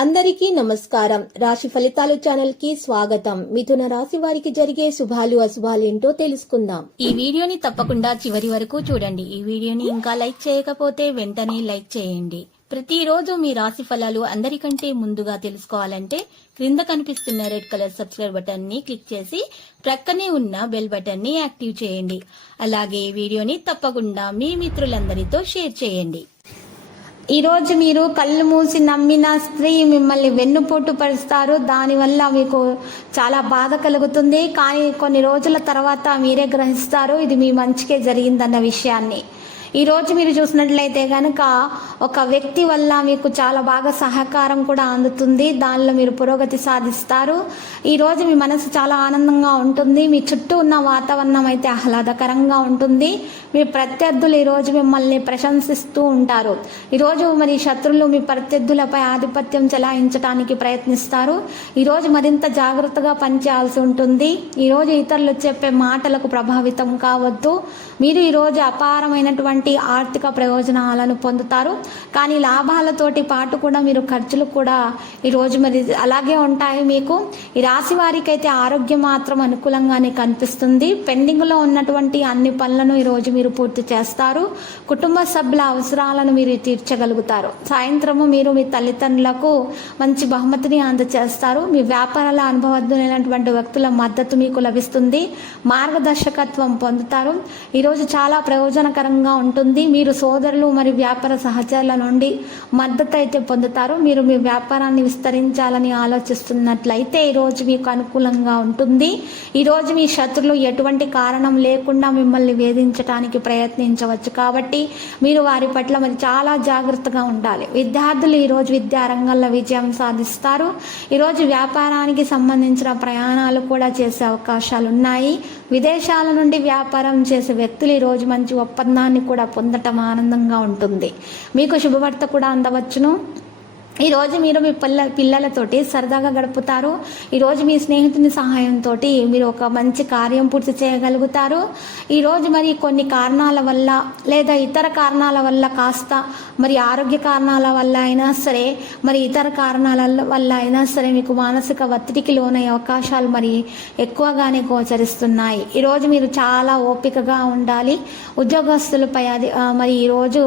అందరికీ నమస్కారం. రాశి ఫలితాలు ఛానల్ కి స్వాగతం. మిథున రాశి వారికి జరిగే శుభాలు అశుభాలు ఏంటో తెలుసుకుందాం. ఈ వీడియోని తప్పకుండా చివరి వరకు చూడండి. ఈ వీడియోని ఇంకా లైక్ చేయకపోతే వెంటనే లైక్ చేయండి. ప్రతిరోజు మీ రాశి ఫలాలు అందరికంటే ముందుగా తెలుసుకోవాలంటే క్రింద కనిపిస్తున్న రెడ్ కలర్ సబ్స్క్రైబ్ బటన్ ని క్లిక్ చేసి ప్రక్కనే ఉన్న బెల్ బటన్ ని యాక్టివ్ చేయండి. అలాగే ఈ వీడియోని తప్పకుండా మీ మిత్రులందరితో షేర్ చేయండి. ఈ రోజు మీరు కళ్ళు మూసి నమ్మిన స్త్రీ మిమ్మల్ని వెన్నుపోటు పరుస్తారు. దానివల్ల మీకు చాలా బాధ కలుగుతుంది. కానీ కొన్ని రోజుల తర్వాత మీరే గ్రహిస్తారు ఇది మీ మంచికే జరిగిందన్న విషయాన్ని. ఈ రోజు మీరు చూసినట్లయితే కనుక ఒక వ్యక్తి వల్ల మీకు చాలా బాగా సహకారం కూడా అందుతుంది. దానిలో మీరు పురోగతి సాధిస్తారు. ఈ రోజు మీ మనసు చాలా ఆనందంగా ఉంటుంది. మీ చుట్టూ ఉన్న వాతావరణం అయితే ఆహ్లాదకరంగా ఉంటుంది. మీ ప్రత్యర్థులు ఈరోజు మిమ్మల్ని ప్రశంసిస్తూ ఉంటారు. ఈరోజు మరి శత్రువులు మీ ప్రత్యర్థులపై ఆధిపత్యం చెలాయించడానికి ప్రయత్నిస్తారు. ఈరోజు మరింత జాగ్రత్తగా పనిచేయాల్సి ఉంటుంది. ఈరోజు ఇతరులు చెప్పే మాటలకు ప్రభావితం కావద్దు. మీరు ఈరోజు అపారమైనటువంటి ఆర్థిక ప్రయోజనాలను పొందుతారు. కానీ లాభాలతోటి పాటు కూడా మీరు ఖర్చులు కూడా ఈరోజు మరి అలాగే ఉంటాయి. మీకు ఈ రాశి వారికి అయితే ఆరోగ్యం మాత్రం అనుకూలంగానే కనిపిస్తుంది. పెండింగ్లో ఉన్నటువంటి అన్ని పనులను ఈరోజు మీరు పూర్తి చేస్తారు. కుటుంబ సభ్యుల అవసరాలను మీరు తీర్చగలుగుతారు. సాయంత్రము మీరు మీ తల్లిదండ్రులకు మంచి బహుమతిని అందజేస్తారు. మీ వ్యాపారాల అనుభవజ్ఞులైనటువంటి వ్యక్తుల మద్దతు మీకు లభిస్తుంది. మార్గదర్శకత్వం పొందుతారు. ఈరోజు చాలా ప్రయోజనకరంగా ఉంటుంది. మీరు సోదరులు మరియు వ్యాపార సహచరుల నుండి మద్దతు అయితే పొందుతారు. మీరు మీ వ్యాపారాన్ని విస్తరించాలని ఆలోచిస్తున్నట్లయితే ఈరోజు మీకు అనుకూలంగా ఉంటుంది. ఈరోజు మీ శత్రులు ఎటువంటి కారణం లేకుండా మిమ్మల్ని వేధించడానికి ప్రయత్నించవచ్చు. కాబట్టి మీరు వారి పట్ల మరి చాలా జాగ్రత్తగా ఉండాలి. విద్యార్థులు ఈరోజు విద్యారంగంలో విజయం సాధిస్తారు. ఈరోజు వ్యాపారానికి సంబంధించిన ప్రయాణాలు కూడా చేసే అవకాశాలు ఉన్నాయి. విదేశాల నుండి వ్యాపారం చేసే వ్యక్తులు ఈరోజు మంచి ఒప్పందాన్ని కూడా పొందటం ఆనందంగా ఉంటుంది. మీకు శుభవార్త కూడా అందవచ్చును. ఈరోజు మీరు మీ పిల్లలతోటి సరదాగా గడుపుతారు. ఈరోజు మీ స్నేహితుని సహాయంతో మీరు ఒక మంచి కార్యం పూర్తి చేయగలుగుతారు. ఈరోజు మరి కొన్ని కారణాల వల్ల లేదా ఇతర కారణాల వల్ల కాస్త మరి ఆరోగ్య కారణాల వల్ల అయినా సరే మరి ఇతర కారణాల వల్ల అయినా సరే మీకు మానసిక ఒత్తిడికి లోనయ్యే అవకాశాలు మరి ఎక్కువగానే గోచరిస్తున్నాయి. ఈరోజు మీరు చాలా ఓపికగా ఉండాలి. ఉద్యోగస్తులపై అది మరి ఈరోజు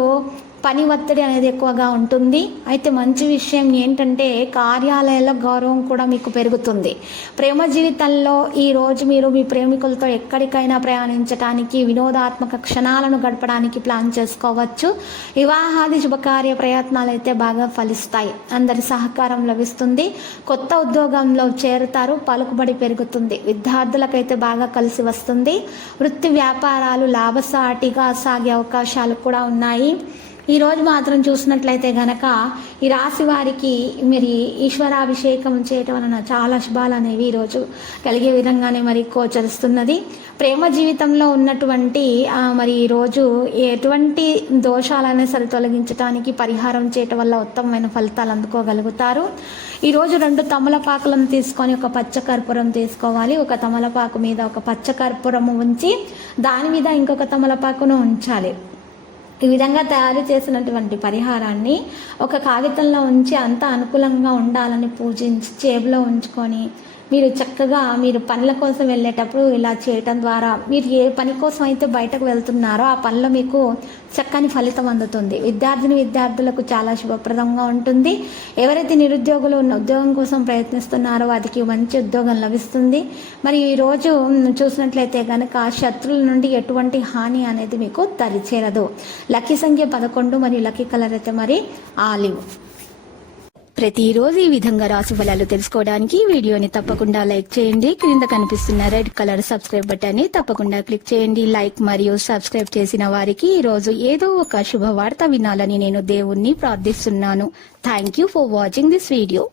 పని ఒత్తిడి అనేది ఎక్కువగా ఉంటుంది. అయితే మంచి విషయం ఏంటంటే కార్యాలయాల్లో గౌరవం కూడా మీకు పెరుగుతుంది. ప్రేమ జీవితంలో ఈరోజు మీరు మీ ప్రేమికులతో ఎక్కడికైనా ప్రయాణించడానికి వినోదాత్మక క్షణాలను గడపడానికి ప్లాన్ చేసుకోవచ్చు. వివాహాది శుభకార్య ప్రయత్నాలు అయితే బాగా ఫలిస్తాయి. అందరి సహకారం లభిస్తుంది. కొత్త ఉద్యోగంలో చేరుతారు. పలుకుబడి పెరుగుతుంది. విద్యార్థులకైతే బాగా కలిసి వస్తుంది. వృత్తి వ్యాపారాలు లాభసాటిగా సాగే అవకాశాలు కూడా ఉన్నాయి. ఈరోజు మాత్రం చూసినట్లయితే గనక ఈ రాశి వారికి మరి ఈశ్వరాభిషేకం చేయటం వలన చాలా శుభాలు అనేవి ఈరోజు కలిగే విధంగానే మరి గోచరిస్తున్నది. ప్రేమ జీవితంలో ఉన్నటువంటి మరి ఈరోజు ఎటువంటి దోషాలనే సరి తొలగించడానికి పరిహారం చేయటం వల్ల ఉత్తమమైన ఫలితాలు అందుకోగలుగుతారు. ఈరోజు 2 తమలపాకులను తీసుకొని ఒక పచ్చకర్పూరం తీసుకోవాలి. ఒక తమలపాకు మీద ఒక పచ్చకర్పూరము ఉంచి దాని మీద ఇంకొక తమలపాకును ఉంచాలి. ఈ విధంగా తయారు చేసినటువంటి పరిహారాన్ని ఒక కాగితంలో ఉంచి అంతా అనుకూలంగా ఉండాలని పూజించి జేబులో ఉంచుకొని మీరు చక్కగా మీరు పనుల కోసం వెళ్ళేటప్పుడు ఇలా చేయటం ద్వారా మీరు ఏ పని కోసం అయితే బయటకు వెళ్తున్నారో ఆ పనిలో మీకు చక్కని ఫలితం అందుతుంది. విద్యార్థులకు చాలా శుభప్రదంగా ఉంటుంది. ఎవరైతే నిరుద్యోగులు ఉద్యోగం కోసం ప్రయత్నిస్తున్నారో వారికి మంచి ఉద్యోగం లభిస్తుంది. మరి ఈరోజు చూసినట్లయితే కనుక శత్రువుల నుండి ఎటువంటి హాని అనేది మీకు దరిచేరదు. లక్కీ సంఖ్య 11 మరియు లక్కీ కలర్ అయితే మరి ఆలివ్. ప్రతిరోజు ఈ విధంగా రాశి ఫలాలు తెలుసుకోవడానికి వీడియోని తప్పకుండా లైక్ చేయండి. క్రింద కనిపిస్తున్న రెడ్ కలర్ సబ్స్క్రైబ్ బటన్ ని తప్పకుండా క్లిక్ చేయండి. లైక్ మరియు సబ్స్క్రైబ్ చేసిన వారికి ఈ రోజు ఏదో ఒక శుభవార్త వినాలని నేను దేవుణ్ణి ప్రార్థిస్తున్నాను. Thank you for watching this video.